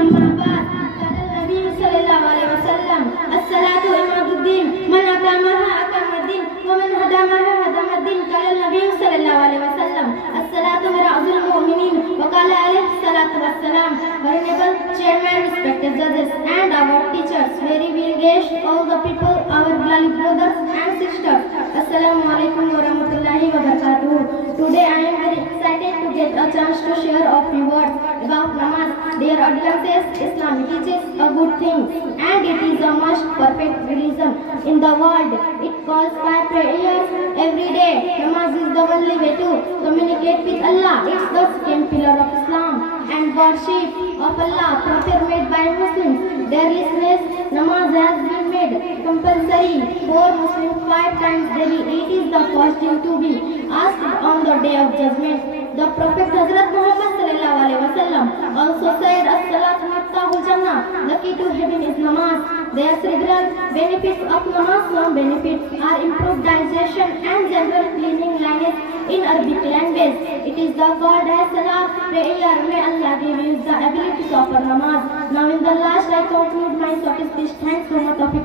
أما بعد قال النبي صلى الله عليه وسلم الصلاة عماد الدين من أقامها أقام الدين ومن هدمها هدم الدين قال النبي صلى الله عليه وسلم الصلاة مرأة المؤمنين وقال عليه الصلاة والسلام. Honorable Chairman, respected judges and our teachers, very well guests, all the people, our beloved brothers and sisters, Assalamu alaikum wa rahmatullahi wa barakatuh. Today I am very excited to get a chance to share a few words about namaz. Dear audiences, Islam teaches a good thing and it is a most perfect religion in the world. It calls for prayers every day. Namaz is the only way to communicate with Allah. It's the second pillar of Islam and worship of Allah, proper made by Muslims. Dear listeners, namaz has been made compulsory for Muslims 5 times daily. It is the first thing to be asked on the day of judgment. The Prophet Hazrat Muhammad sallallahu alaihi wasallam also said, "As-salatu miftahul jannah." The key to heaven is namaz. There are several benefits of namaz. Some benefits are improved digestion and general cleaning language in Arabic language. It is the called as salah, prayer. May Allah give you the ability to offer namaz. Now in the last I conclude my short speech. Thanks for my topic.